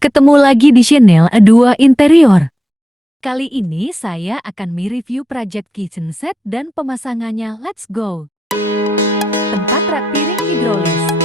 Ketemu lagi di channel A2 Interior. Kali ini saya akan mereview project kitchen set dan pemasangannya. Let's go! Tempat rak piring hidrolis.